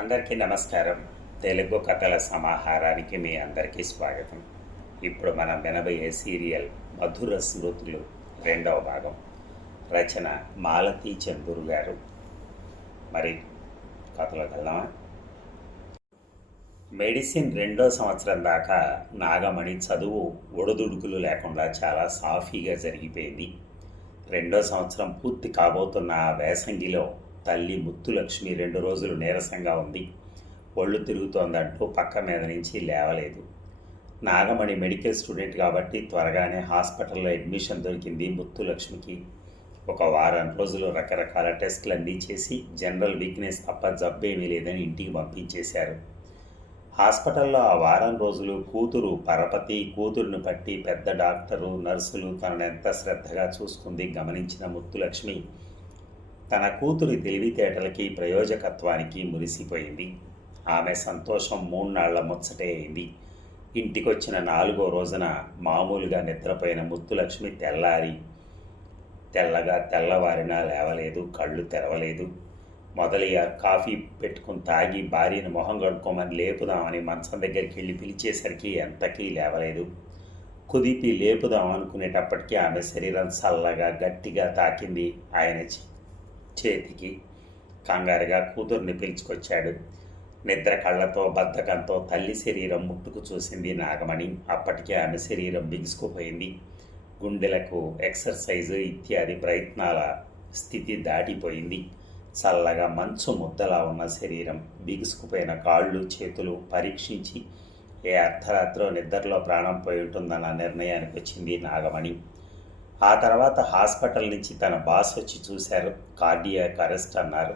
అందరికీ నమస్కారం. తెలుగు కథల సమాహారానికి మీ అందరికీ స్వాగతం. ఇప్పుడు మనం వినబోయే సీరియల్ మధుర స్మృతులు రెండవ భాగం. రచన మాలతీ చందూరు గారు. మరి కథలోకి వెళ్దామా? మెడిసిన్ రెండో సంవత్సరం దాకా నాగమణి చదువు ఒడిదుడుకులు లేకుండా చాలా సాఫీగా జరిగిపోయింది. రెండో సంవత్సరం పూర్తి కాబోతున్న ఆ వేసంగిలో తల్లి ముత్తులక్ష్మి రెండు రోజులు నీరసంగా ఉంది. ఒళ్ళు తిరుగుతోందంటూ పక్క మీద నుంచి లేవలేదు. నాగమణి మెడికల్ స్టూడెంట్ కాబట్టి త్వరగానే హాస్పిటల్లో అడ్మిషన్ దొరికింది ముత్తులక్ష్మికి. ఒక వారం రోజులు రకరకాల టెస్టులన్నీ చేసి జనరల్ వీక్నెస్ తప్ప జబ్బేమీ లేదని ఇంటికి పంపించేశారు. హాస్పిటల్లో ఆ వారం రోజులు కూతురు పరపతి కూతురును పట్టి పెద్ద డాక్టరు నర్సులు తనను ఎంత శ్రద్ధగా చూసుకుంది గమనించిన ముత్తులక్ష్మి తన కూతురి తెలివితేటలకి ప్రయోజకత్వానికి మురిసిపోయింది. ఆమె సంతోషం మూన్నాళ్ళ ముచ్చటే అయింది. ఇంటికొచ్చిన నాలుగో రోజున మామూలుగా నిద్రపోయిన ముత్తులక్ష్మి తెల్లారి తెల్లగా తెల్లవారినా లేవలేదు కళ్ళు తెరవలేదు. మొదలయ్య కాఫీ పెట్టుకుని తాగి భార్యను మొహం కడుక్కోమని లేపుదామని మంచం దగ్గరికి వెళ్ళి పిలిచేసరికి ఎంతకీ లేవలేదు. కుదిపి లేపుదాం అనుకునేటప్పటికీ ఆమె శరీరం చల్లగా గట్టిగా తాకింది. ఆయన చేతికి కంగారుగా కూతుర్ని పిలుచుకొచ్చాడు. నిద్ర కళ్ళతో బద్ధకంతో తల్లి శరీరం ముట్టుకు చూసింది నాగమణి. అప్పటికే ఆమె శరీరం బిగుసుకుపోయింది. గుండెలకు ఎక్సర్సైజు ఇత్యాది ప్రయత్నాల స్థితి దాటిపోయింది. చల్లగా మంచు ముద్దలా ఉన్న శరీరం బిగుసుకుపోయిన కాళ్ళు చేతులు పరీక్షించి ఏ అర్ధరాత్రో నిద్రలో ప్రాణం పోయి ఉంటుందన్న నిర్ణయానికి వచ్చింది నాగమణి. ఆ తర్వాత హాస్పిటల్ నుంచి తన బాస్ వచ్చి చూశారు. కార్డియాక్ అరెస్ట్ అన్నారు.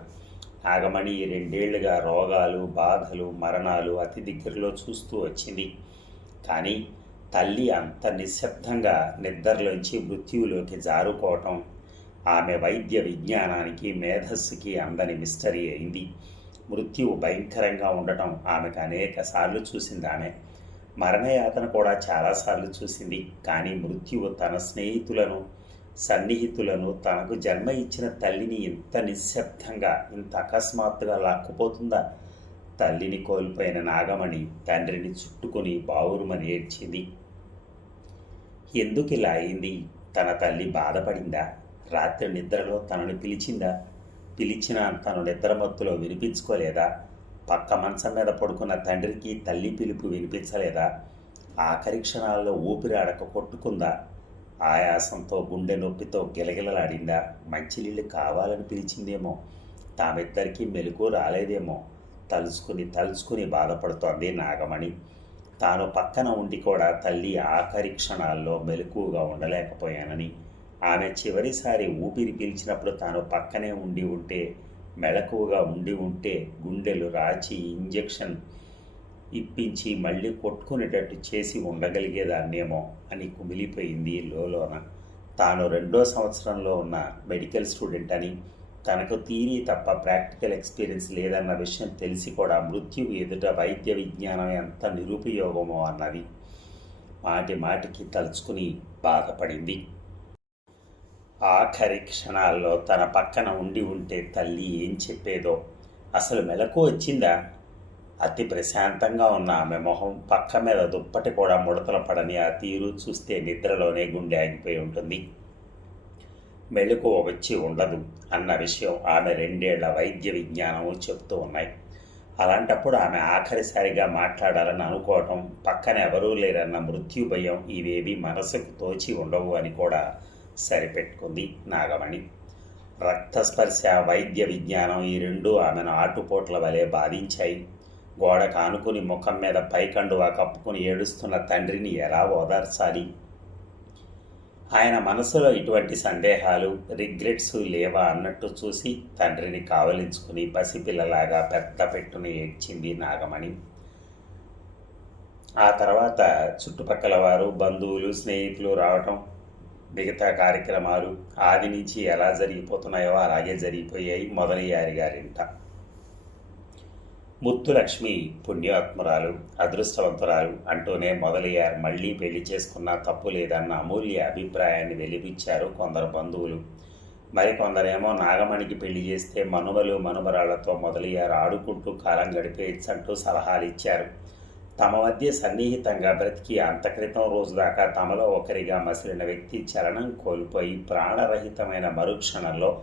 నాగమణి రెండేళ్ళుగా రోగాలు బాధలు మరణాలు అతి దగ్గరలో చూస్తూ వచ్చింది. కానీ తల్లి అంత నిశ్శబ్దంగా నిద్రలోంచి మృత్యువులోకి జారుకోవటం ఆమె వైద్య విజ్ఞానానికి మేధస్సుకి అందని మిస్టరీ అయింది. మృత్యువు భయంకరంగా ఉండటం ఆమెకు అనేక సార్లు చూసింది ఆమె. మరణయాతన కూడా చాలాసార్లు చూసింది. కానీ మృత్యువు తన స్నేహితులను సన్నిహితులను తనకు జన్మ ఇచ్చిన తల్లిని ఇంత నిశ్శబ్దంగా ఇంత అకస్మాత్తుగా లాక్కుపోతుందా? తల్లిని కోల్పోయిన నాగమణి తండ్రిని చుట్టుకొని బావురుమని ఏడ్చింది ఎందుకు ఇలా అయింది? తన తల్లి బాధపడిందా? రాత్రి నిద్రలో తనను పిలిచిందా? పిలిచిన తను నిద్రమత్తులో వినిపించుకోలేదా? పక్క మంచం మీద పడుకున్న తండ్రికి తల్లి పిలుపు వినిపించలేదా? ఆఖరి క్షణాల్లో ఊపిరాడక కొట్టుకుందా? ఆయాసంతో గుండె నొప్పితో గిలగిలలాడిందా? మంచినీళ్ళు కావాలని పిలిచిందేమో. తామిద్దరికీ మెలకు రాలేదేమో. తలుచుకుని తలుచుకుని బాధపడుతోంది నాగమణి. తాను పక్కన ఉండి కూడా తల్లి ఆఖరి క్షణాల్లో మెలకుగా ఉండలేకపోయానని. ఆమె చివరిసారి ఊపిరి పీల్చినప్పుడు తాను పక్కనే ఉండి ఉంటే మెళకువగా ఉండి ఉంటే గుండెలు రాచి ఇంజెక్షన్ ఇప్పించి మళ్ళీ కొట్టుకునేటట్టు చేసి ఉండగలిగేదాన్నేమో అని కుమిలిపోయింది లోలోన. తాను రెండో సంవత్సరంలో ఉన్న మెడికల్ స్టూడెంట్ అని తనకు తీరి తప్ప ప్రాక్టికల్ ఎక్స్పీరియన్స్ లేదన్న విషయం తెలిసి కూడా మృత్యువు ఎదుట వైద్య విజ్ఞానం ఎంత నిరుపయోగమో అన్నది మాటి మాటికి తలుచుకుని బాధపడింది. ఆఖరి క్షణాల్లో తన పక్కన ఉండి ఉంటే తల్లి ఏం చెప్పేదో అసలు మెలకు వచ్చిందా? అతి ప్రశాంతంగా ఉన్న ఆమె మొహం పక్క మీద దుప్పటి కూడా ముడతలు పడని ఆ తీరు చూస్తే నిద్రలోనే గుండె ఆగిపోయి ఉంటుంది. మెలకు వచ్చి ఉండదు అన్న విషయం ఆమె రెండేళ్ళ వైద్య విజ్ఞానము చెప్తూ ఉన్నాయి. అలాంటప్పుడు ఆమె ఆఖరిసారిగా మాట్లాడాలని అనుకోవటం పక్కన ఎవరూ లేరన్న మృత్యు భయం ఇవేవి మనసుకు తోచి ఉండవు అని కూడా సరిపెట్టుకుంది నాగమణి. రక్తస్పర్శ వైద్య విజ్ఞానం ఈ రెండు ఆమెను ఆటుపోట్ల వలె బాధించాయి. గోడ కానుకుని ముఖం మీద పైకండువా కప్పుకుని ఏడుస్తున్న తండ్రిని ఎలా ఓదార్చాలి? ఆయన మనసులో ఇటువంటి సందేహాలు రిగ్రెట్స్ లేవా అన్నట్టు చూసి తండ్రిని కావలించుకుని పసిపిల్లలాగా పెద్ద పెట్టుని ఏడ్చింది నాగమణి. ఆ తర్వాత చుట్టుపక్కల వారు బంధువులు స్నేహితులు రావటం మిగతా కార్యక్రమాలు ఆది నుంచి ఎలా జరిగిపోతున్నాయో అలాగే జరిగిపోయాయి మొదలయ్యారు గారింట ముత్తులక్ష్మి పుణ్యాత్మురాలు అదృష్టవంతురాలు అంటూనే మొదలయ్యారు. మళ్ళీ పెళ్ళి చేసుకున్నా తప్పు లేదన్న అమూల్య అభిప్రాయాన్ని వెలిపించారు కొందరు బంధువులు. మరికొందరేమో నాగమణికి పెళ్ళి చేస్తే మనుమలు మనుమరాళ్ళతో మొదలయ్యారు. ఆడుకుంటూ కాలం గడిపేయచ్చంటూ సలహాలు ఇచ్చారు. తమ మధ్య సన్నిహితంగా బ్రతికి అంతక్రితం రోజు దాకా తమలో ఒకరిగా మసిలిన వ్యక్తి చలనం కోల్పోయి ప్రాణరహితమైన మరుక్షణంలో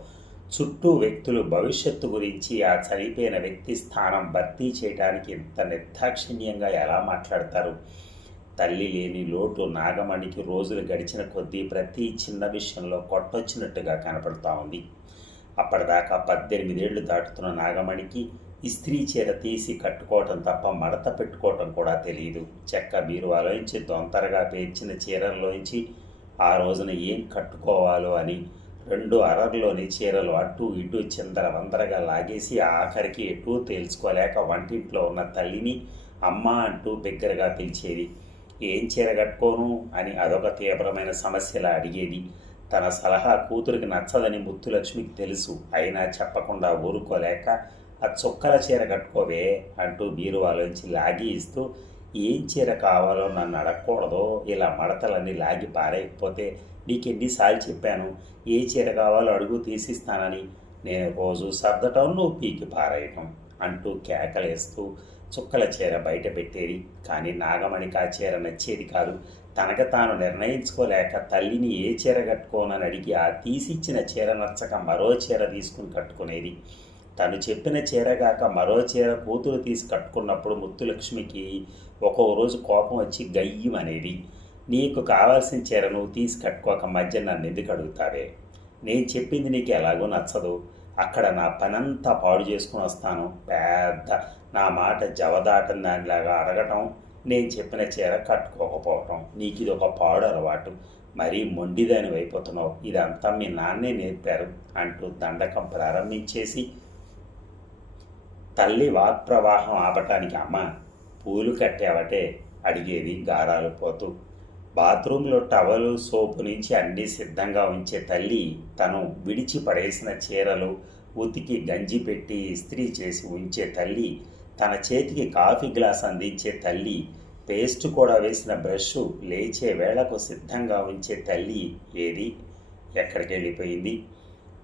చుట్టూ వ్యక్తులు భవిష్యత్తు గురించి ఆ చనిపోయిన వ్యక్తి స్థానం భర్తీ చేయడానికి ఇంత నిర్దాక్షిణ్యంగా ఎలా మాట్లాడతారు? తల్లి లేని లోటు నాగమణికి రోజులు గడిచిన కొద్దీ ప్రతి చిన్న విషయంలో కొట్టొచ్చినట్టుగా కనపడతా ఉంది. అప్పటిదాకా పద్దెనిమిదేళ్ళు దాటుతున్న నాగమణికి ఇస్త్రీ చీర తీసి కట్టుకోవటం తప్ప మడత పెట్టుకోవటం కూడా తెలియదు చెక్క బీరువాలోంచి దొంతరగా పేర్చిన చీరల్లోంచి ఆ రోజున ఏం కట్టుకోవాలో అని రెండు అరర్లోని చీరలు అటు ఇటు చిందర వందరగా లాగేసి ఆఖరికి ఎటూ తేల్చుకోలేక వంటింట్లో ఉన్న తల్లిని అమ్మ అంటూ బిగ్గరగా పిలిచేది. ఏం చీర కట్టుకోను? అని అదొక తీవ్రమైన సమస్యలా అడిగేది. తన సలహా కూతురికి నచ్చదని ముత్తులక్ష్మికి తెలుసు. అయినా చెప్పకుండా ఊరుకోలేక ఆ చుక్కల చీర కట్టుకోవే అంటూ బీరువాలోంచి లాగి ఇస్తూ ఏం చీర కావాలో నన్ను అడగకూడదు. ఇలా మడతలన్నీ లాగి పారేయకపోతే నీకెన్నిసార్లు చెప్పాను? ఏ చీర కావాలో అడుగు తీసిస్తానని. నేను రోజు సర్దటం నువ్వు పీకి పారేయటం అంటూ కేకలేస్తూ చుక్కల చీర బయట పెట్టేది. కానీ నాగమణికి ఆ చీర నచ్చేది కాదు. తనకు తాను నిర్ణయించుకోలేక తల్లిని ఏ చీర కట్టుకోనని అడిగి ఆ తీసిచ్చిన చీర నచ్చక మరో చీర తీసుకుని కట్టుకునేది. తను చెప్పిన చీరగాక మరో చీర కూతురు తీసి కట్టుకున్నప్పుడు ముత్తులక్ష్మికి ఒక్కో రోజు కోపం వచ్చి గయ్యం అనేది నీకు కావాల్సిన చీర నువ్వు తీసి కట్టుకోక మధ్య నన్ను ఎందుకు అడుగుతావే? నేను చెప్పింది నీకు ఎలాగో నచ్చదు. అక్కడ నా పనంతా పాడు చేసుకుని వస్తాను. పెద్ద నా మాట జవదాటం దానిలాగా అడగటం నేను చెప్పిన చీర కట్టుకోకపోవటం నీకు ఇది ఒక పాడు అలవాటు. మరీ మొండిదాని అయిపోతున్నావు ఇదంతా మీ నాన్నే నేర్పారు అంటూ దండకం ప్రారంభించేసి తల్లి వాక్ ప్రవాహం ఆపటానికి అమ్మ పూలు కట్టావటే అడిగేది గారాలు పోతూ. బాత్రూంలో టవలు సోపు నుంచి అన్నీ సిద్ధంగా ఉంచే తల్లి తను విడిచి పడేసిన చీరలు ఉతికి గంజి పెట్టి ఇస్త్రీ చేసి ఉంచే తల్లి తన చేతికి కాఫీ గ్లాస్ అందించే తల్లి పేస్ట్ కూడా వేసిన బ్రష్ లేచే వేళకు సిద్ధంగా ఉంచే తల్లి ఏది? ఎక్కడికి వెళ్ళిపోయింది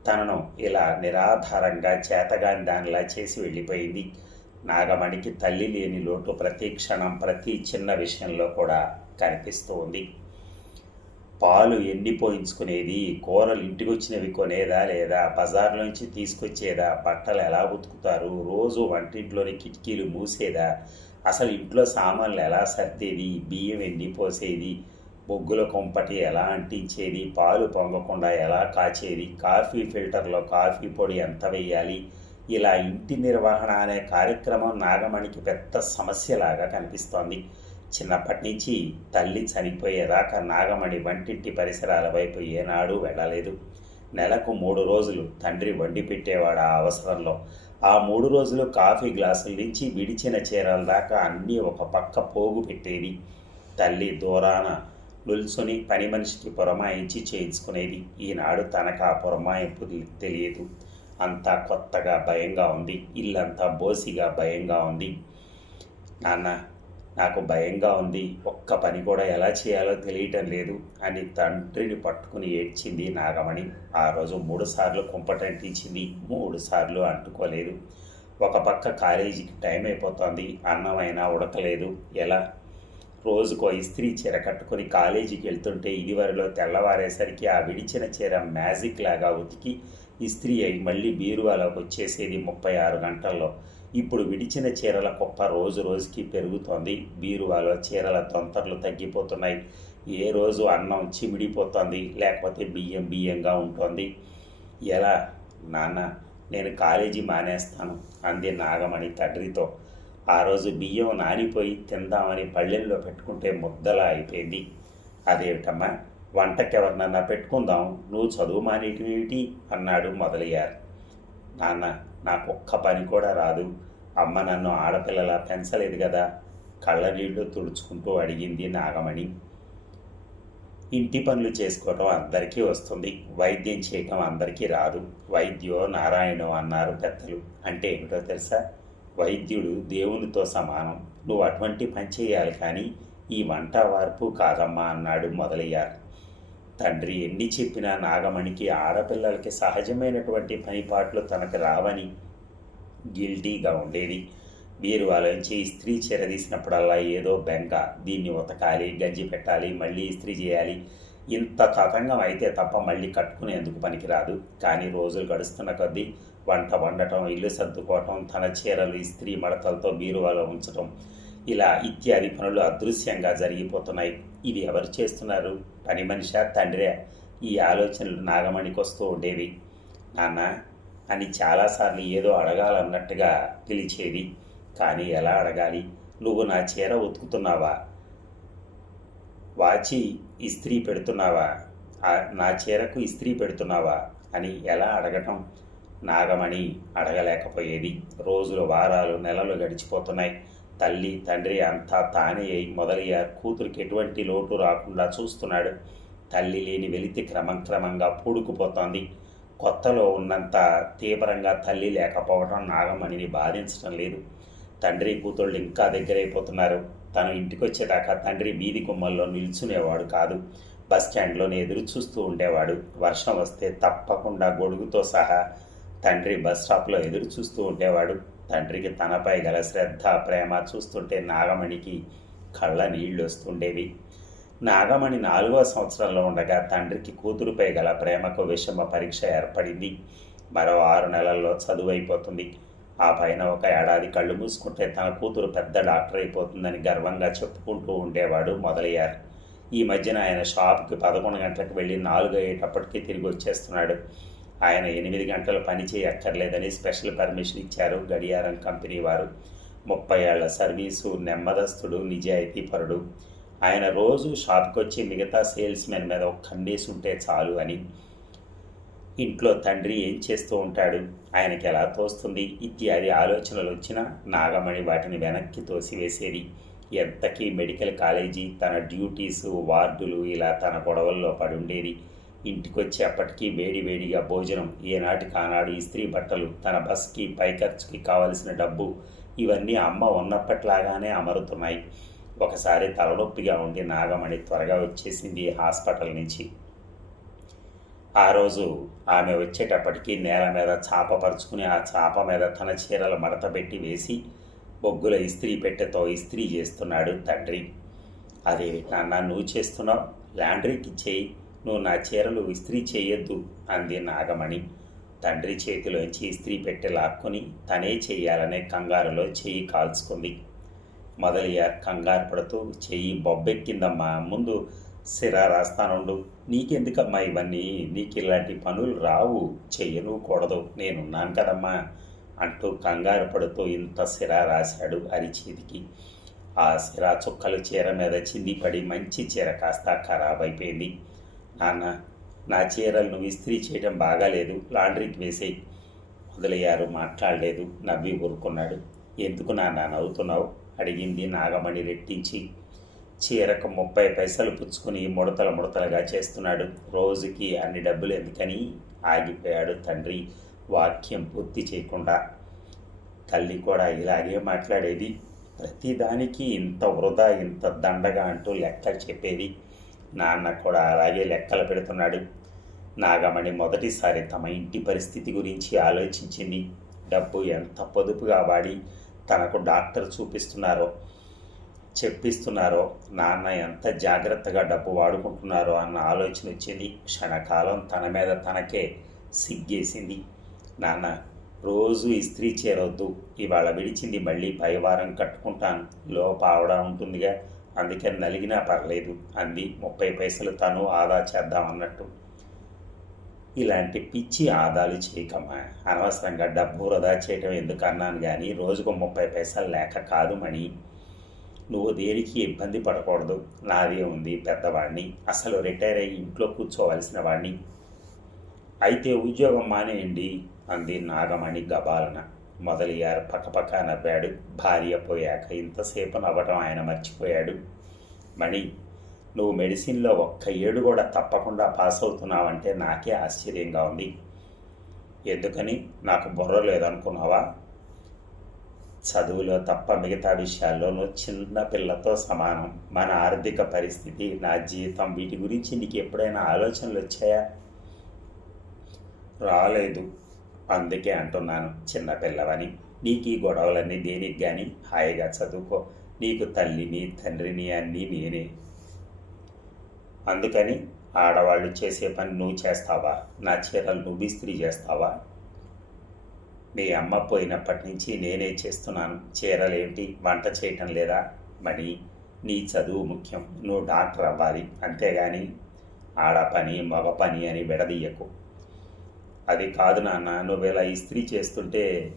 తనను ఇలా నిరాధారంగా చేతగాని దానిలా చేసి వెళ్ళిపోయింది. నాగమణికి తల్లి లేని లోటు ప్రతి క్షణం ప్రతి చిన్న విషయంలో కూడా కనిపిస్తూ ఉంది. పాలు ఎండిపోయించుకునేది కూరలు ఇంటికి వచ్చినవి కొనేదా లేదా? బజార్లోంచి తీసుకొచ్చేదా? బట్టలు ఎలా ఉతుకుతారు? రోజు వంటింట్లోని కిటికీలు మూసేదా? అసలు ఇంట్లో సామాన్లు ఎలా సర్దేది? బియ్యం ఎండిపోసేది బొగ్గుల కొంపటి ఎలా అంటించేది? పాలు పొంగకుండా ఎలా కాచేది? కాఫీ ఫిల్టర్లో కాఫీ పొడి ఎంత వేయాలి ఇలా ఇంటి నిర్వహణ అనే కార్యక్రమం నాగమణికి పెద్ద సమస్యలాగా కనిపిస్తోంది. చిన్నప్పటి నుంచి తల్లి చనిపోయేదాకా నాగమణి వంటింటి పరిసరాల వైపు ఏనాడు వెళ్ళలేదు. నెలకు మూడు రోజులు తండ్రి వండి పెట్టేవాడు ఆ అవసరంలో. ఆ మూడు రోజులు కాఫీ గ్లాసుల నుంచి విడిచిన చీరల దాకా అన్నీ ఒక పక్క పోగు పెట్టేది. తల్లి దూరాన లుల్సుని పని మనిషికి పురమాయించి చేయించుకునేది. ఈనాడు తనకు ఆ పురమాయింపు తెలియదు. అంతా కొత్తగా భయంగా ఉంది. ఇల్లంతా బోసిగా భయంగా ఉంది. నాన్న నాకు భయంగా ఉంది. ఒక్క పని కూడా ఎలా చేయాలో తెలియటం లేదు అని తండ్రిని పట్టుకుని ఏడ్చింది నాగమణి. ఆ రోజు మూడుసార్లు కుంపటంటించింది మూడుసార్లు అంటుకోలేదు. ఒక పక్క కాలేజీకి టైం అయిపోతుంది. అన్నమైనా ఉడకలేదు. ఎలా? రోజుకో ఇస్త్రీ చీర కట్టుకొని కాలేజీకి వెళ్తుంటే ఇదివరలో తెల్లవారేసరికి ఆ విడిచిన చీర మ్యాజిక్ లాగా ఉతికి ఇస్త్రీ అయి మళ్ళీ బీరువాలోకి వచ్చేసేది ముప్పై ఆరు గంటల్లో. ఇప్పుడు విడిచిన చీరల కుప్ప రోజు రోజుకి పెరుగుతోంది. బీరువాలో చీరల తొంతరలు తగ్గిపోతున్నాయి. ఏ రోజు అన్నం చిమిడిపోతుంది. లేకపోతే బియ్యం బియ్యంగా ఉంటుంది. ఎలా? నాన్న నేను కాలేజీ మానేస్తాను అంది నాగమణి తండ్రితో. ఆ రోజు బియ్యం నానిపోయి తిందామని పళ్ళెల్లో పెట్టుకుంటే ముద్దలా అయిపోయింది. అదేమిటమ్మా వంటకెవరినన్నా పెట్టుకుందాం నువ్వు చదువు మానేటివేమిటి అన్నాడు మొదలయ్యారు. నాన్న నాకు ఒక్క పని కూడా రాదు. అమ్మ నన్ను ఆడపిల్లలా పెంచలేదు కదా. కళ్ళ నీళ్ళు తుడుచుకుంటూ అడిగింది నాగమణి. ఇంటి పనులు చేసుకోవటం అందరికీ వస్తుంది వైద్యం చేయటం అందరికీ రాదు. వైద్యో నారాయణో అన్నారు పెద్దలు. అంటే ఏమిటో తెలుసా? వైద్యుడు దేవునితో సమానం. నువ్వు అటువంటి పని చేయాలి కానీ ఈ వంట వార్పు కాదమ్మా అన్నాడు మొదలయ్యారు. తండ్రి ఎన్ని చెప్పినా నాగమణికి ఆడపిల్లలకి సహజమైనటువంటి పనిపాట్లు తనకు రావని గిల్టీగా ఉండేది. వీరు ఆలోచించి ఇస్త్రీ చిరదీసినప్పుడల్లా ఏదో బెంక దీన్ని ఉతకాలి గంజి పెట్టాలి మళ్ళీ ఇస్త్రీ చేయాలి. ఇంత తతంగం అయితే తప్ప మళ్ళీ కట్టుకునేందుకు పనికిరాదు. కానీ రోజులు గడుస్తున్న కొద్దీ వంట వండటం ఇల్లు సర్దుకోవటం తన చీరలు ఇస్త్రీ మడతలతో బీరువాలో ఉంచటం ఇలా ఇత్యాది పనులు అదృశ్యంగా జరిగిపోతున్నాయి. ఇది ఎవరు చేస్తున్నారు? పని మనిషా తండ్రే. ఈ ఆలోచనలు నాగమణికి వస్తూ ఉండేవి. నాన్న అని చాలాసార్లు ఏదో అడగాలన్నట్టుగా పిలిచేది. కానీ ఎలా అడగాలి? నువ్వు నా చీర ఉతుకుతున్నావా? వాచి ఇస్త్రీ పెడుతున్నావా? నా చీరకు ఇస్త్రీ పెడుతున్నావా? అని ఎలా అడగటం? నాగమణి అడగలేకపోయేది. రోజులు వారాలు నెలలు గడిచిపోతున్నాయి. తల్లి తండ్రి అంతా తానే అయి మొదలయ్యారు కూతురికి ఎటువంటి లోటు రాకుండా చూస్తున్నాడు. తల్లి లేని వెలితి క్రమక్రమంగా పూడుకుపోతోంది. కొత్తలో ఉన్నంత తీవ్రంగా తల్లి లేకపోవడం నాగమణిని బాధించడం లేదు. తండ్రి కూతుళ్ళు ఇంకా దగ్గరైపోతున్నారు. తను ఇంటికి వచ్చేదాకా తండ్రి వీధి గుమ్మల్లో నిల్చునేవాడు కాదు. బస్ స్టాండ్లోనే ఎదురు చూస్తూ ఉండేవాడు. వర్షం వస్తే తప్పకుండా గొడుగుతో సహా తండ్రి బస్ స్టాప్లో ఎదురు చూస్తూ ఉండేవాడు. తండ్రికి తనపై గల శ్రద్ధ ప్రేమ చూస్తుంటే నాగమణికి కళ్ళ నీళ్ళు వస్తుండేవి. నాగమణి నాలుగో సంవత్సరంలో ఉండగా తండ్రికి కూతురుపై గల ప్రేమకు విషమ పరీక్ష ఏర్పడింది. మరో ఆరు నెలల్లో చదువు అయిపోతుంది. ఆ పైన ఒక ఏడాది కళ్ళు మూసుకుంటే తన కూతురు పెద్ద డాక్టర్ అయిపోతుందని గర్వంగా చెప్పుకుంటూ ఉండేవాడు మొదలయ్యారు. ఈ మధ్యన ఆయన షాప్కి పదకొండు గంటలకు వెళ్ళి నాలుగు అయ్యేటప్పటికీ తిరిగి వచ్చేస్తున్నాడు. ఆయన ఎనిమిది గంటలు పని చేయక్కర్లేదని స్పెషల్ పర్మిషన్ ఇచ్చారు గడియారం కంపెనీ వారు. ముప్పై ఏళ్ళ సర్వీసు నెమ్మదస్తుడు నిజాయితీపరుడు ఆయన రోజు షాప్కి వచ్చి మిగతా సేల్స్ మెన్ మీద ఒక కండేసి ఉంటే చాలు అని. ఇంట్లో తండ్రి ఏం చేస్తూ ఉంటాడు? ఆయనకి ఎలా తోస్తుంది? ఇత్యాది ఆలోచనలు వచ్చినా నాగమణి వాటిని వెనక్కి తోసివేసేది. ఎంతకీ మెడికల్ కాలేజీ తన డ్యూటీస్ వార్డులు ఇలా తన గొడవల్లో పడుండేది. ఇంటికొచ్చి అప్పటికి వేడి వేడిగా భోజనం ఏనాటి కానాడు ఇస్త్రీ బట్టలు తన బస్కి పై ఖర్చుకి కావలసిన డబ్బు ఇవన్నీ అమ్మ ఉన్నప్పట్లాగానే అమరుతున్నాయి. ఒకసారి తలనొప్పిగా ఉండి నాగమణి త్వరగా వచ్చేసింది హాస్పిటల్ నుంచి. ఆ రోజు ఆమె వచ్చేటప్పటికి నేల మీద చాప పరుచుకుని ఆ చాప మీద తన చీరల మడత పెట్టి వేసి బొగ్గుల ఇస్త్రీ పెట్టెతో ఇస్త్రీ చేస్తున్నాడు తండ్రి. అదే నాన్న నువ్వు చేస్తున్నావు? లాండ్రీకి చేయి నువ్వు నా చీరలు ఇస్త్రీ చేయొద్దు అంది నాగమణి. తండ్రి చేతిలోంచి ఇస్త్రీ పెట్టె లాక్కొని తనే చేయాలనే కంగారులో చెయ్యి కాల్చుకుంది. మొదలయ్య కంగారు పడుతూ చెయ్యి బొబ్బెక్కిందమ్మా ముందు సిరా రాస్తానుండు నీకెందుకమ్మా ఇవన్నీ? నీకు ఇలాంటి పనులు రావు. చెయ్యనుకూడదు నేనున్నాను కదమ్మా అంటూ కంగారు పడుతూ ఇంత సిరా రాశాడు అరిచేతికి. ఆ సిరా చుక్కలు చీర మీద చిందిపడి మంచి చీర కాస్త ఖరాబ్ అయిపోయింది నాన్న నా చీరలు నువ్వు ఇస్త్రీ చేయడం బాగాలేదు లాండ్రీకి వేసేయి. మొదలయ్యారు మాట్లాడలేదు నవ్వి ఊరుకున్నాడు. ఎందుకు నాన్న నవ్వుతున్నావు? అడిగింది నాగమణి రెట్టించి. చీరకు ముప్పై పైసలు పుచ్చుకుని ముడతలు ముడతలుగా చేస్తున్నాడు. రోజుకి అన్ని డబ్బులు ఎందుకని? ఆగిపోయాడు తండ్రి వాక్యం పూర్తి చేయకుండా. తల్లి కూడా ఇలాగే మాట్లాడేది. ప్రతిదానికి ఇంత వృధా ఇంత దండగా అంటూ లెక్కలు చెప్పేది నాన్న కూడా అలాగే లెక్కలు పెడుతున్నాడు. నాగమణి మొదటిసారి తమ ఇంటి పరిస్థితి గురించి ఆలోచించింది. డబ్బు ఎంత పొదుపుగా వాడి తనకు డాక్టర్ చూపిస్తున్నారో చెప్పిస్తున్నారో నాన్న ఎంత జాగ్రత్తగా డబ్బు వాడుకుంటున్నారో అన్న ఆలోచన వచ్చింది. క్షణకాలం తన మీద తనకే సిగ్గేసింది. నాన్న రోజు ఇస్త్రీ చేరొద్దు. ఇవాళ విడిచింది మళ్ళీ పై వారం కట్టుకుంటాను. లోప ఉంటుందిగా. అందుకే నలిగినా పర్లేదు అంది. ముప్పై పైసలు తను ఆదా చేద్దాం అన్నట్టు ఇలాంటి పిచ్చి ఆదాలు చేయకమ్మా. అనవసరంగా డబ్బు వృధా చేయటం ఎందుకు అన్నాను కానీ రోజుకు ముప్పై పైసలు లేక కాదు మణి. నువ్వు దేనికి ఇబ్బంది పడకూడదు? నాదే ఉంది పెద్దవాడిని అసలు రిటైర్ అయ్యి ఇంట్లో కూర్చోవలసిన వాడిని అయితే ఉద్యోగం మానేయండి అంది నాగమణి గబాలన. మొదలయ్యారు పక్కపక్క నవ్వాడు భార్య పోయాక ఇంతసేపు నవ్వటం ఆయన మర్చిపోయాడు. మణి నువ్వు మెడిసిన్లో ఒక్క ఏడు కూడా తప్పకుండా పాస్ అవుతున్నావంటే నాకే ఆశ్చర్యంగా ఉంది. ఎందుకని? నాకు బుర్ర లేదనుకున్నావా? చదువులో తప్ప మిగతా విషయాల్లోనూ చిన్న పిల్లతో సమానం. మన ఆర్థిక పరిస్థితి నా జీతం వీటి గురించి నీకు ఎప్పుడైనా ఆలోచనలు వచ్చాయా? రాలేదు. అందుకే అంటున్నాను చిన్న పిల్లవని. నీకు ఈ గొడవలన్నీ దేనికి కానీ హాయిగా చదువుకో. నీకు తల్లిని తండ్రిని అన్నీ నేనే. అందుకని ఆడవాళ్ళు చేసే పని నువ్వు చేస్తావా? నా చీరలు నువ్వు ఇస్త్రీ చేస్తావా? మీ అమ్మ పోయినప్పటి నుంచి నేనే చేస్తున్నాను. చీరలేంటి? వంట చేయటం లేదా? మణి నీ చదువు ముఖ్యం. నువ్వు డాక్టర్ అవ్వాలి. అంతేగాని ఆడ పని మగ పని అని విడదీయకు. అది కాదు నాన్న నువ్వు ఇలా ఇస్త్రీ చేస్తుంటే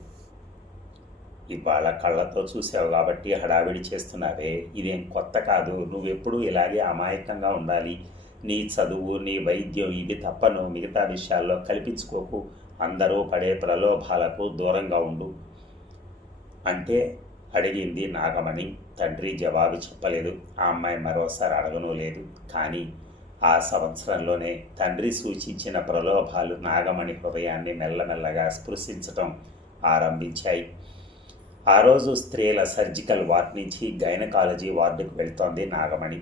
ఇవాళ కళ్ళతో చూసావు కాబట్టి హడావిడి చేస్తున్నావే. ఇదేం కొత్త కాదు. నువ్వెప్పుడూ ఇలాగే అమాయకంగా ఉండాలి. నీ చదువు నీ వైద్యం ఇవి తప్ప నువ్వు మిగతా విషయాల్లో కల్పించుకోకు. అందరూ పడే ప్రలోభాలకు దూరంగా ఉండు. అంటే అడిగింది నాగమణి. తండ్రి జవాబు చెప్పలేదు. ఆ అమ్మాయి మరోసారి అడగనూ లేదు. కానీ ఆ సంవత్సరంలోనే తండ్రి సూచించిన ప్రలోభాలు నాగమణి హృదయాన్ని మెల్లమెల్లగా స్పృశించటం ఆరంభించాయి. ఆ రోజు స్త్రీల సర్జికల్ వార్డ్ నుంచి గైనకాలజీ వార్డుకు వెళ్తోంది నాగమణి.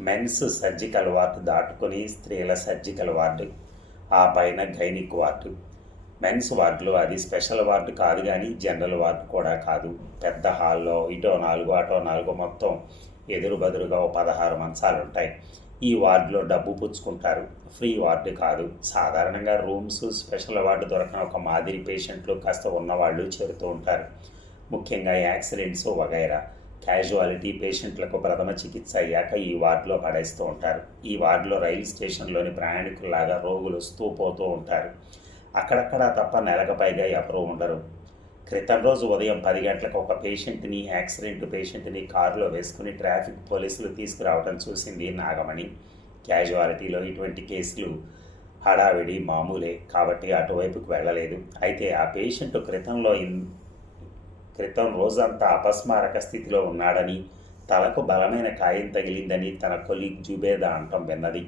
మెన్స్ సర్జికల్ వార్డు దాటుకుని స్త్రీల సర్జికల్ వార్డు ఆ పైన గైనిక్ వార్డు. మెన్స్ వార్డులో అది స్పెషల్ వార్డు కాదు కానీ జనరల్ వార్డు కూడా కాదు. పెద్ద హాల్లో ఇటో నాలుగు అటో నాలుగు మొత్తం ఎదురు బదురుగా ఓ పదహారు మంచాలు ఉంటాయి ఈ వార్డులో డబ్బు పుచ్చుకుంటారు. ఫ్రీ వార్డు కాదు. సాధారణంగా రూమ్స్ స్పెషల్ వార్డు దొరకని ఒక మాదిరి పేషెంట్లు కాస్త ఉన్నవాళ్ళు చేరుతూ ఉంటారు. ముఖ్యంగా యాక్సిడెంట్స్ వగైరా. క్యాజువాలిటీ పేషెంట్లకు ప్రథమ చికిత్స అయ్యాక ఈ వార్డులో పడేస్తూ ఉంటారు. ఈ వార్డులో రైలు స్టేషన్లోని ప్రయాణికుల్లాగా రోగులు వస్తూ పోతూ ఉంటారు. అక్కడక్కడ తప్ప నెలకు పైగా ఎవరూ ఉండరు. క్రితం రోజు ఉదయం పది గంటలకు ఒక పేషెంట్ని యాక్సిడెంట్ పేషెంట్ని కారులో వేసుకుని ట్రాఫిక్ పోలీసులు తీసుకురావడం చూసింది నాగమణి. క్యాజువాలిటీలో ఇటువంటి కేసులు హడావిడి మామూలే కాబట్టి అటువైపుకు వెళ్ళలేదు. అయితే ఆ పేషెంట్ క్రితంలో ఇన్ క్రితం రోజంతా అపస్మారక స్థితిలో ఉన్నాడని తలకు బలమైన కాయం తగిలిందని తన కొలీగ్ జుబేదా అంటం విన్నది.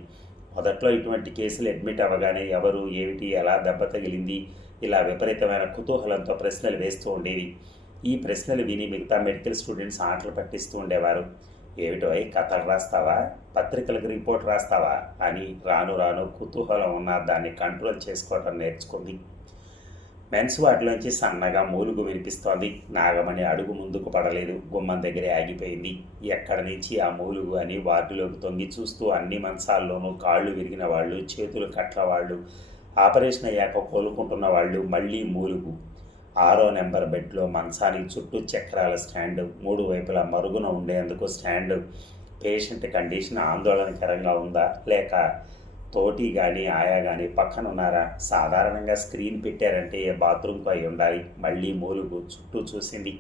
మొదట్లో ఇటువంటి కేసులు అడ్మిట్ అవ్వగానే ఎవరు ఏమిటి ఎలా దెబ్బ తగిలింది ఇలా విపరీతమైన కుతూహలంతో ప్రశ్నలు వేస్తూ ఉండేది ఈ ప్రశ్నలు విని మిగతా మెడికల్ స్టూడెంట్స్ ఆటలు పట్టిస్తూ ఉండేవారు. ఏమిటో కథలు రాస్తావా? పత్రికలకు రిపోర్ట్ రాస్తావా? అని రాను రాను కుతూహలం ఉన్న దాన్ని కంట్రోల్ చేసుకోవటం నేర్చుకుంది. మెన్స్ వాటిలోంచి సన్నగా మూలుగు వినిపిస్తోంది. నాగమణి అడుగు ముందుకు పడలేదు. గుమ్మం దగ్గరే ఆగిపోయింది. ఎక్కడి నుంచి ఆ మూలుగు అని వార్డులోకి తొంగి చూస్తూ అన్ని మంచాల్లోనూ కాళ్ళు విరిగిన వాళ్ళు చేతులు కట్ల వాళ్ళు ఆపరేషన్ అయ్యాక కోలుకుంటున్న వాళ్ళు మళ్ళీ మూలుగు. ఆరో నెంబర్ బెడ్లో మంచానికి చుట్టూ చక్రాల స్టాండ్ మూడు వైపులా మరుగున ఉండేందుకు స్టాండ్. పేషెంట్ కండిషన్ ఆందోళనకరంగా ఉందా? లేక తోటి కానీ ఆయా కానీ పక్కన ఉన్నారా సాధారణంగా స్క్రీన్ పెట్టారంటే ఏ బాత్రూమ్కి అయి ఉండాలి? మళ్ళీ మూలుగు చుట్టూ చూసింది.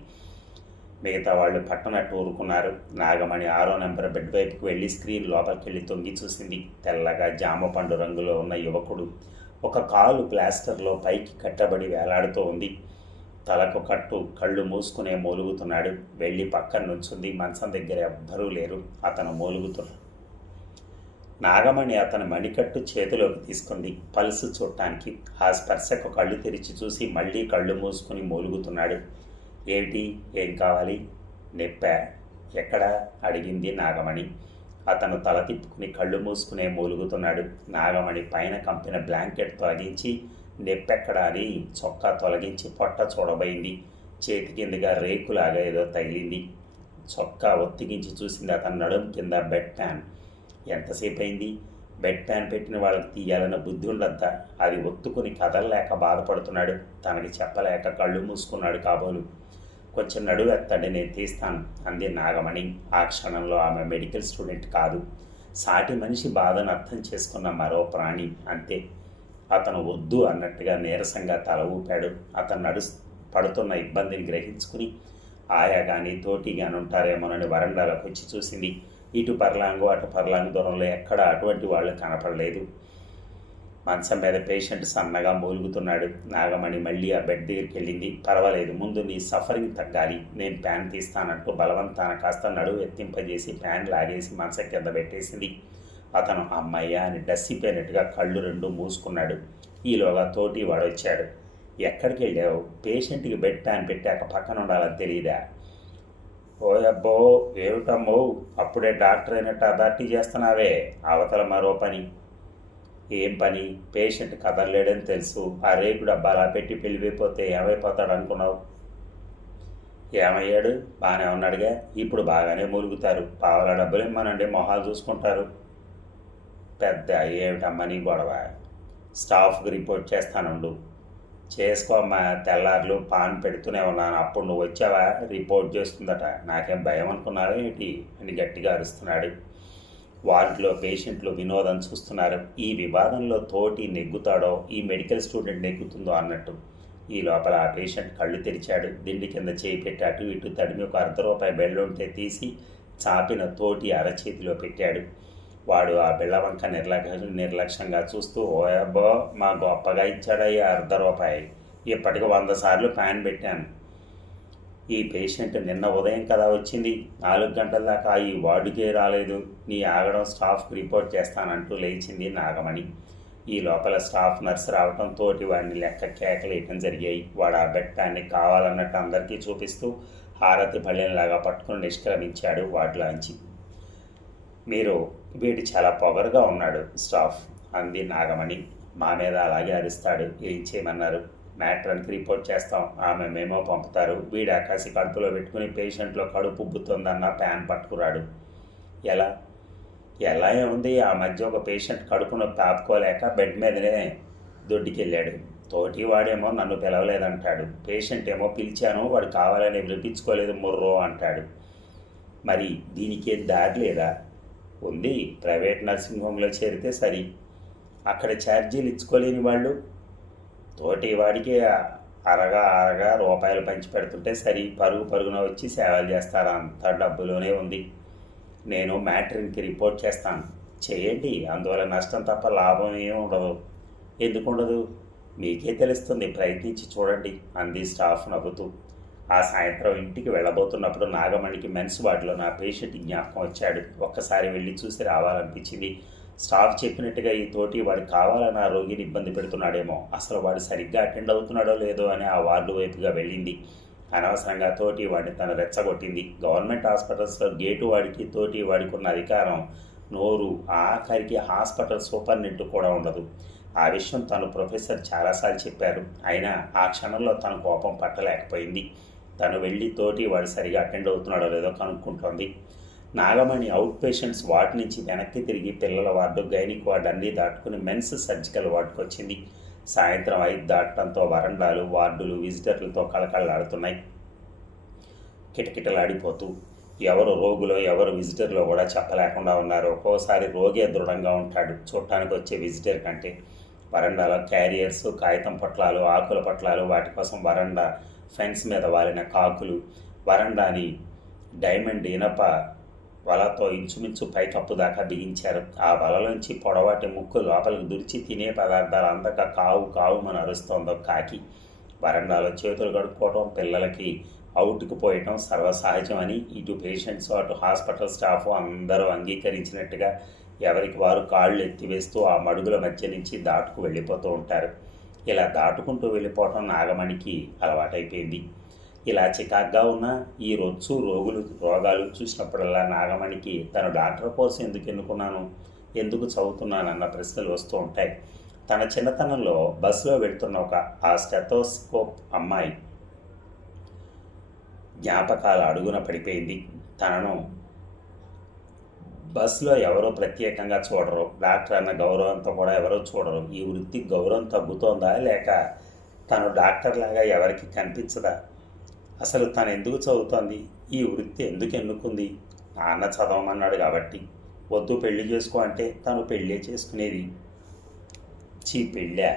మిగతా వాళ్ళు పట్టనట్టు ఊరుకున్నారు నాగమణి ఆరో నెంబర్ బెడ్ వైపుకి వెళ్ళి స్క్రీన్ లోపలికి వెళ్ళి తొంగి చూసింది. తెల్లగా జామ పండు రంగులో ఉన్న యువకుడు. ఒక కాలు ప్లాస్టర్లో పైకి కట్టబడి వేలాడుతూ ఉంది. తలకు కట్టు కళ్ళు మూసుకునే మూలుగుతున్నాడు. వెళ్ళి పక్కన నుంచుంది. మంచం దగ్గర ఎవ్వరూ లేరు. అతను మూలుగుతున్నాడు. నాగమణి అతని మణికట్టు చేతిలోకి తీసుకుంది. పల్సు చూడటానికి ఆ స్పర్శకు కళ్ళు తెరిచి చూసి మళ్ళీ కళ్ళు మూసుకుని మూలుగుతున్నాడు. ఏమిటి ఏం కావాలి? నెప్పా? ఎక్కడ? అడిగింది నాగమణి. అతను తల తిప్పుకుని కళ్ళు మూసుకునే మూలుగుతున్నాడు. నాగమణి పైన కంపిన బ్లాంకెట్ తొలగించి నెప్పెక్కడా అని చొక్కా తొలగించి పొట్ట చూడబోయింది. చేతి కిందగా రేకులాగా ఏదో తగిలింది. చొక్కా ఒత్తిగించి చూసింది అతని నడుము కింద బెడ్ ప్యాన్ ఎంతసేపు అయింది బెడ్ ప్యాన్ పెట్టిన వాళ్ళకి తీయాలన్న బుద్ధి ఉండద్దా అది ఒత్తుకుని కదలలేక బాధపడుతున్నాడు. తనకి చెప్పలేక కళ్ళు మూసుకున్నాడు కాబోలు. కొంచెం నడువు ఎత్తండి నేను తీస్తాను అంది నాగమణి. ఆ క్షణంలో ఆమె మెడికల్ స్టూడెంట్ కాదు. సాటి మనిషి బాధను అర్థం చేసుకున్న మరో ప్రాణి అంతే. అతను వద్దు అన్నట్టుగా నీరసంగా తల ఊపాడు. అతను నడు పడుతున్న ఇబ్బందిని గ్రహించుకుని ఆయా కానీ తోటి కానీ ఉంటారేమోనని వరండాలకు వచ్చి చూసింది. ఇటు పర్లాంగు అటు పర్లాంగు దూరంలో ఎక్కడ అటువంటి వాళ్ళు కనపడలేదు. మంచం మీద పేషెంట్ సన్నగా మూలుగుతున్నాడు. నాగమణి మళ్ళీ ఆ బెడ్ దగ్గరికి వెళ్ళింది. పర్వాలేదు ముందు నీ సఫరింగ్ తగ్గాలి. నేను ప్యాన్ తీస్తానంటూ బలవంతాన కాస్త నడువు ఎత్తింపజేసి ప్యాన్ లాగేసి మంచం కింద పెట్టేసింది. అతను అమ్మయ్య అని డస్సిపోయినట్టుగా కళ్ళు రెండు మూసుకున్నాడు. ఈలోగా తోటి వాడు వచ్చాడు. ఎక్కడికి వెళ్ళావు? పేషెంట్కి బెడ్ ప్యాన్ పెట్టాక పక్కన ఉండాలని తెలియదా ఓ అబ్బో ఏమిటమ్మో? అప్పుడే డాక్టర్ అయినట్టు అథార్టీ చేస్తున్నావే. అవతల మరో పని. ఏం పని? పేషెంట్ కదలలేడని తెలుసు. ఆ రేపు డబ్బా అలా పెట్టి పెళ్ళిపోతే ఏమైపోతాడు అనుకున్నావు? ఏమయ్యాడు? బాగానే ఉన్నాడుగా. ఇప్పుడు బాగానే మూలుగుతారు పావుల డబ్బులు ఇమ్మనండి. మొహాలు చూసుకుంటారు. పెద్ద ఏమిటమ్మా నీ గొడవ? స్టాఫ్కి రిపోర్ట్ చేస్తానుండు చేసుకోమ్మా తెల్లార్లు పాన్ పెడుతూనే ఉన్నాను. అప్పుడు నువ్వు వచ్చావా? రిపోర్ట్ చేస్తుందట. నాకేం భయం అనుకున్నావా ఏంటి? అని గట్టిగా అరుస్తున్నాడు. వార్డులో పేషెంట్లు వినోదం చూస్తున్నారు. ఈ వివాదంలో తోటి నెగ్గుతాడో ఈ మెడికల్ స్టూడెంట్ నెగ్గుతుందో అన్నట్టు. ఈ లోపల ఆ పేషెంట్ కళ్ళు తెరిచాడు. దిండి కింద చేయి పెట్టి అటు ఇటు తడిమి ఒక అర్ధ రూపాయి బెల్లుంటే తీసి చాపిన తోటి అరచేతిలో పెట్టాడు. వాడు ఆ బిళ్ళవంక నిర్లక్ష్య నిర్లక్ష్యంగా చూస్తూ ఓయబ్బో మా గొప్పగా ఇచ్చాడయ్యా అర్ధ రూపాయి. ఇప్పటికి వంద సార్లు ప్యాన్ పెట్టాను. ఈ పేషెంట్ నిన్న ఉదయం కదా వచ్చింది. నాలుగు గంటల దాకా ఈ వార్డుకే రాలేదు. నీ ఆగడం స్టాఫ్కి రిపోర్ట్ చేస్తానంటూ లేచింది నాగమణి. ఈ లోపల స్టాఫ్ నర్స్ రావటం తోటి వాడిని లెక్క కేకలేయటం జరిగాయి. వాడు ఆ బెట్టాన్ని కావాలన్నట్టు అందరికీ చూపిస్తూ హారతి పళ్ళెంలాగా పట్టుకుని నిష్క్రమించాడు వాటిలోంచి మీరు వీడు చాలా పొగరుగా ఉన్నాడు స్టాఫ్ అంది నాగమణి. మా మీద అలాగే అరుస్తాడు. ఏం చేయమన్నారు? మ్యాట్రన్కి రిపోర్ట్ చేస్తాం. ఆమె మేమో పంపుతారు. వీడు ఆకాశి కడుపులో పెట్టుకుని పేషెంట్లో కడుపు ఉబ్బుతుందన్న ప్యాన్ పట్టుకురాడు. ఎలా? ఎలా ఏముంది? ఆ మధ్య ఒక పేషెంట్ కడుపును తాపుకోలేక బెడ్ మీదనే దొడ్డికెళ్ళాడు. తోటి వాడేమో నన్ను పిలవలేదంటాడు. పేషెంట్ ఏమో పిలిచాను వాడు కావాలని వినిపించుకోలేదు ముర్రో అంటాడు. మరి దీనికి దారి లేదా? ఉంది. ప్రైవేట్ నర్సింగ్ హోమ్లో చేరితే సరి. అక్కడ ఛార్జీలు ఇచ్చుకోలేని వాళ్ళు తోటి వాడికి అరగా అరగా రూపాయలు పంచి పెడుతుంటే సరి పరుగు పరుగున వచ్చి సేవలు చేస్తారు? అంత డబ్బులోనే ఉంది. నేను మ్యాట్రిన్కి రిపోర్ట్ చేస్తాను. చేయండి. అందువల్ల నష్టం తప్ప లాభం ఏమి ఉండదు. ఎందుకు ఉండదు? మీకే తెలుస్తుంది. ప్రయత్నించి చూడండి. అంది స్టాఫ్ నవ్వుతూ. ఆ సాయంత్రం ఇంటికి వెళ్ళబోతున్నప్పుడు నాగమణికి మెన్స్ వార్డులో నా పేషెంట్ జ్ఞాపకం వచ్చాడు. ఒక్కసారి వెళ్ళి చూసి రావాలనిపించింది. స్టాఫ్ చెప్పినట్టుగా ఈ తోటి వాడు కావాలని ఆ రోగిని ఇబ్బంది పెడుతున్నాడేమో. అసలు వాడు సరిగ్గా అటెండ్ అవుతున్నాడో లేదో అని ఆ వార్డు వైపుగా వెళ్ళింది. అనవసరంగా తోటి వాడిని తను రెచ్చగొట్టింది. గవర్నమెంట్ హాస్పిటల్స్లో గేటు వాడికి తోటి వాడికి ఉన్న అధికారం నోరు ఆఖరికి హాస్పిటల్ సూపరింటెండెంట్ కూడా ఉండదు. ఆ విషయం తను ప్రొఫెసర్ చాలాసార్లు చెప్పారు. అయినా ఆ క్షణంలో తన కోపం పట్టలేకపోయింది. తను వెళ్ళి తోటి వాడు సరిగా అటెండ్ అవుతున్నాడో లేదో కనుక్కుంటోంది. నాగమణి అవుట్ పేషెంట్స్ వార్డ్ నుంచి వెనక్కి తిరిగి పిల్లల వార్డు గైనిక్ వార్డు అన్నీ దాటుకుని మెన్స్ సర్జికల్ వార్డుకు వచ్చింది సాయంత్రం ఐదు దాటడంతో వరండాలు వార్డులు విజిటర్లతో కళకళలాడుతున్నాయి. కిటకిటలాడిపోతూ ఎవరు రోగులో ఎవరు విజిటర్లో కూడా చెప్పలేకుండా ఉన్నారు. ఒక్కోసారి రోగే దృఢంగా ఉంటాడు. చూడటానికి వచ్చే విజిటర్ కంటే వరండాలో క్యారియర్స్ కాగితం పొట్లాలు ఆకుల పొట్లాలు వాటి కోసం వరండా ఫెన్స్ మీద వాలిన కాకులు వరండాని డైమండ్ ఇనప వలతో ఇంచుమించు పైకప్పు దాకా బిగించారు. ఆ వలలోంచి పొడవాటి ముక్కు లోపలికి దురిచి తినే పదార్థాలు అందక కావు కావు మన అరుస్తోందో కాకి. వరండాలో చేతులు కడుక్కోవటం పిల్లలకి అవుట్కు పోయటం సర్వసహజమని ఇటు పేషెంట్స్ అటు హాస్పిటల్ స్టాఫ్ అందరూ అంగీకరించినట్టుగా ఎవరికి వారు కాళ్ళు ఎత్తివేస్తూ ఆ మడుగుల మధ్య నుంచి దాటుకు వెళ్ళిపోతూ ఉంటారు. ఇలా దాటుకుంటూ వెళ్ళిపోవటం నాగమణికి అలవాటైపోయింది. ఇలా చికాగ్గా ఉన్న ఈ రొచ్చు రోగులు రోగాలు చూసినప్పుడల్లా నాగమణికి తను డాక్టర్ కోసం ఎందుకు ఎన్నుకున్నాను ఎందుకు చదువుతున్నానన్న ప్రశ్నలు వస్తూ ఉంటాయి. తన చిన్నతనంలో బస్సులో వెళ్తున్న ఒక ఆ స్టెథోస్కోప్ అమ్మాయి జ్ఞాపకాల అడుగున పడిపోయింది. తనను బస్సులో ఎవరో ప్రత్యేకంగా చూడరు. డాక్టర్ అన్న గౌరవంతో కూడా ఎవరో చూడరు. ఈ వృత్తి గౌరవం తగ్గుతోందా లేక తను డాక్టర్ లాగా ఎవరికి కనిపించదా? అసలు తను ఎందుకు చదువుతోంది? ఈ వృత్తి ఎందుకు ఎన్నుకుంది? నాన్న చదవమన్నాడు కాబట్టి. వద్దు పెళ్ళి చేసుకో అంటే తను పెళ్ళే చేసుకునేది. చీ పెళ్ళా?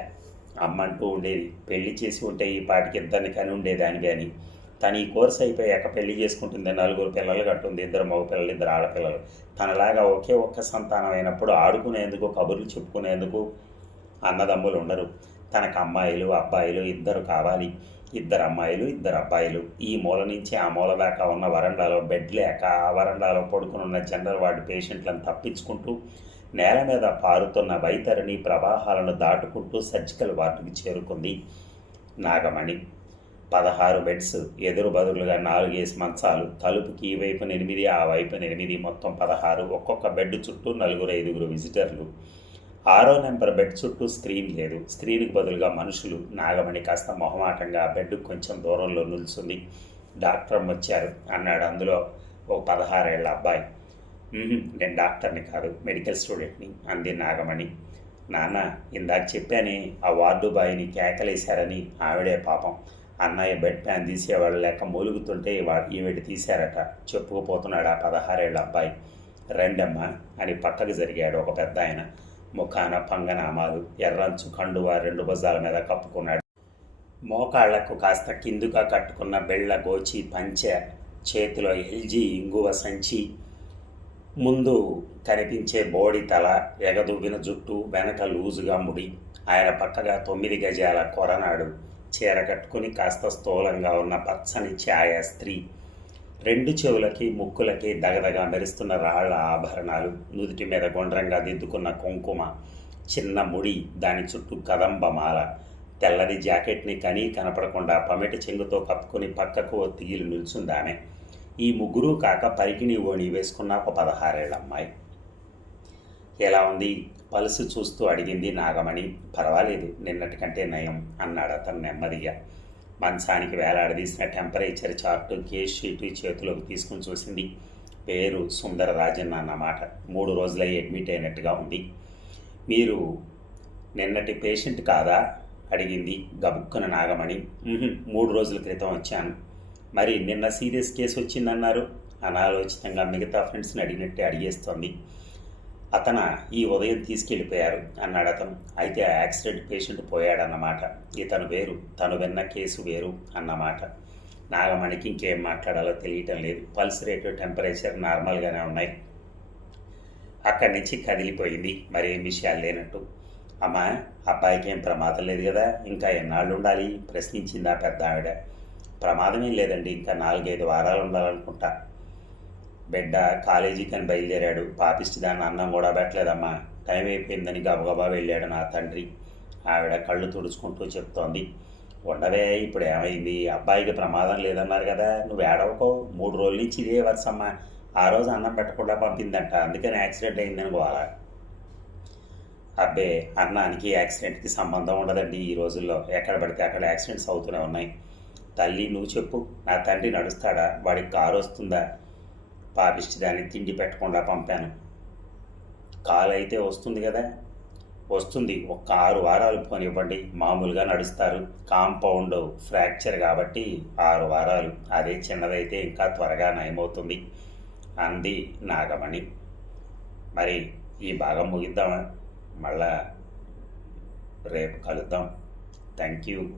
అమ్మంటూ ఉండేది. పెళ్ళి చేసి ఉంటే ఈ పాటికి ఇద్దరిని కానీ ఉండేదాని కానీ. తను ఈ కోర్స్ అయిపోయాక పెళ్ళి చేసుకుంటుంది. నలుగురు పిల్లలు కట్టుంది. ఇద్దరు మగ పిల్లలు ఇద్దరు ఆడపిల్లలు. తనలాగా ఒకే ఒక్క సంతానం అయినప్పుడు ఆడుకునేందుకు కబుర్లు చెప్పుకునేందుకు అన్నదమ్ములు ఉండరు. తనకు అమ్మాయిలు అబ్బాయిలు ఇద్దరు కావాలి. ఇద్దరు అమ్మాయిలు ఇద్దరు అబ్బాయిలు. ఈ మూల నుంచి ఆ మూల దాకా ఉన్న వరండాలో బెడ్ లేక ఆ వరండాలో పడుకుని ఉన్న జనరల్ వార్డు పేషెంట్లను తప్పించుకుంటూ నేల మీద పారుతున్న వైతరిని ప్రవాహాలను దాటుకుంటూ సర్జికల్ వార్డుకి చేరుకుంది నాగమణి. పదహారు బెడ్స్ ఎదురు బదులుగా నాలుగేసి మంచాలు తలుపుకి ఈ వైపున ఎనిమిది ఆ వైపున ఎనిమిది మొత్తం పదహారు. ఒక్కొక్క బెడ్ చుట్టూ నలుగురు ఐదుగురు విజిటర్లు ఆరో నెంబర్ బెడ్ చుట్టూ స్క్రీన్ లేదు. స్క్రీన్కి బదులుగా మనుషులు నాగమణి కాస్త మొహమాటంగా బెడ్ కొంచెం దూరంలో నిల్చుంది. డాక్టర్ వచ్చారు అన్నాడు. అందులో ఒక పదహారేళ్ళ అబ్బాయి. నేను డాక్టర్ని కాదు మెడికల్ స్టూడెంట్ని అంది నాగమణి. నాన్న ఇందాక చెప్పానే ఆ వార్డు బాయిని కేకలేశారని ఆవిడే పాపం. అన్నయ్య బెడ్ ప్యాన్ తీసేవాళ్ళు లేక మూలుగుతుంటే ఈవిడ తీశారట. చెప్పుకుపోతున్నాడు ఆ పదహారేళ్ళ అబ్బాయి. రెండమ్మా అని పక్కకు జరిగాడు ఒక పెద్ద ఆయన ముఖాన పంగనామాలు ఎర్రంచు కండువ రెండు భుజాల మీద కప్పుకున్నాడు. మోకాళ్ళకు కాస్త కిందుగా కట్టుకున్న బెళ్ళ గోచి పంచె చేతిలో ఎల్జీ ఇంగువ సంచి ముందు కనిపించే బోడి తల ఎగదువ్విన జుట్టు వెనక లూజుగా ముడి. ఆయన పక్కగా తొమ్మిది గజాల కొరనాడు. చీర కట్టుకుని కాస్త స్థూలంగా ఉన్న పచ్చని ఛాయ స్త్రీ రెండు చెవులకి ముక్కులకి దగదగా మెరుస్తున్న రాళ్ళ ఆభరణాలు నుదుటి మీద గుండ్రంగా దిద్దుకున్న కుంకుమ చిన్న ముడి దాని చుట్టూ కదంబమాల తెల్లని జాకెట్ని కనీ కనపడకుండా పమిటి చెంగుతో కప్పుకొని పక్కకు ఓ తిగిలి నిల్చుందామె ఈ ముగ్గురు కాక పరికిణి ఓణి వేసుకున్న ఒక పదహారేళ్ళమ్మాయి ఎలా ఉంది? పలుసు చూస్తూ అడిగింది నాగమణి. పర్వాలేదు నిన్నటి కంటే నయం అన్నాడు అతను నెమ్మదిగా. మంచానికి వేలాడదీసిన టెంపరేచర్ చార్టు కేస్ షీటు చేతిలోకి తీసుకుని చూసింది. పేరు సుందర రాజన్ అన్నమాట. మూడు రోజులై అడ్మిట్ అయినట్టుగా ఉంది. మీరు నిన్నటి పేషెంట్ కాదా? అడిగింది గబుక్కున నాగమణి. మూడు రోజుల క్రితం వచ్చాను. మరి నిన్న సీరియస్ కేసు వచ్చిందన్నారు? అనాలోచితంగా మిగతా ఫ్రెండ్స్ని అడిగినట్టే అడిగేస్తోంది. అతన ఈ ఉదయం తీసుకెళ్ళిపోయారు అన్నాడు అతను. అయితే ఆ యాక్సిడెంట్ పేషెంట్ పోయాడన్నమాట. ఇతను వేరు తను విన్న కేసు వేరు అన్నమాట. నాగమణికి ఇంకేం మాట్లాడాలో తెలియటం లేదు. పల్స్ రేటు టెంపరేచర్ నార్మల్గానే ఉన్నాయి. అక్కడి నుంచి కదిలిపోయింది. మరేం విషయాలు లేనట్టు. అమ్మా అబ్బాయికి ఏం ప్రమాదం లేదు కదా? ఇంకా ఎన్నాళ్ళు ఉండాలి? ప్రశ్నించింది ఆ పెద్ద ఆవిడ ప్రమాదమేం లేదండి. ఇంకా నాలుగైదు వారాలు ఉండాలనుకుంటా. బిడ్డ కాలేజీకి అని బయలుదేరాడు. పాపిష్టి దాన్ని అన్నం కూడా పెట్టలేదమ్మా. టైం అయిపోయిందని గబగబా వెళ్ళాడు నా తండ్రి. ఆవిడ కళ్ళు తుడుచుకుంటూ చెప్తోంది. ఉండవే ఇప్పుడు ఏమైంది? అబ్బాయికి ప్రమాదం లేదన్నారు కదా నువ్వు ఏడవకో. మూడు రోజుల నుంచి ఇదే వరుసమ్మా. ఆ రోజు అన్నం పెట్టకుండా పంపిందంట. అందుకని యాక్సిడెంట్ అయిందని పోవాలా అబ్బే అన్నానికి యాక్సిడెంట్కి సంబంధం ఉండదండి ఈ రోజుల్లో. ఎక్కడ పడితే అక్కడ యాక్సిడెంట్స్ అవుతూనే ఉన్నాయి. తల్లి నువ్వు చెప్పు. నా తండ్రి నడుస్తాడా? వాడికి కారు వస్తుందా? పాపిష్టి దాన్ని తిండి పెట్టకుండా పంపాను. కాలు అయితే వస్తుంది కదా? వస్తుంది. ఒక్క ఆరు వారాలు పోనివ్వండి. మామూలుగా నడుస్తారు. కాంపౌండ్ ఫ్రాక్చర్ కాబట్టి ఆరు వారాలు. అదే చిన్నదైతే ఇంకా త్వరగా నయమవుతుంది. అంది నాగమణి. మరి ఈ భాగం ముగిద్దామా? మళ్ళా రేపు కలుద్దాం. Thank you.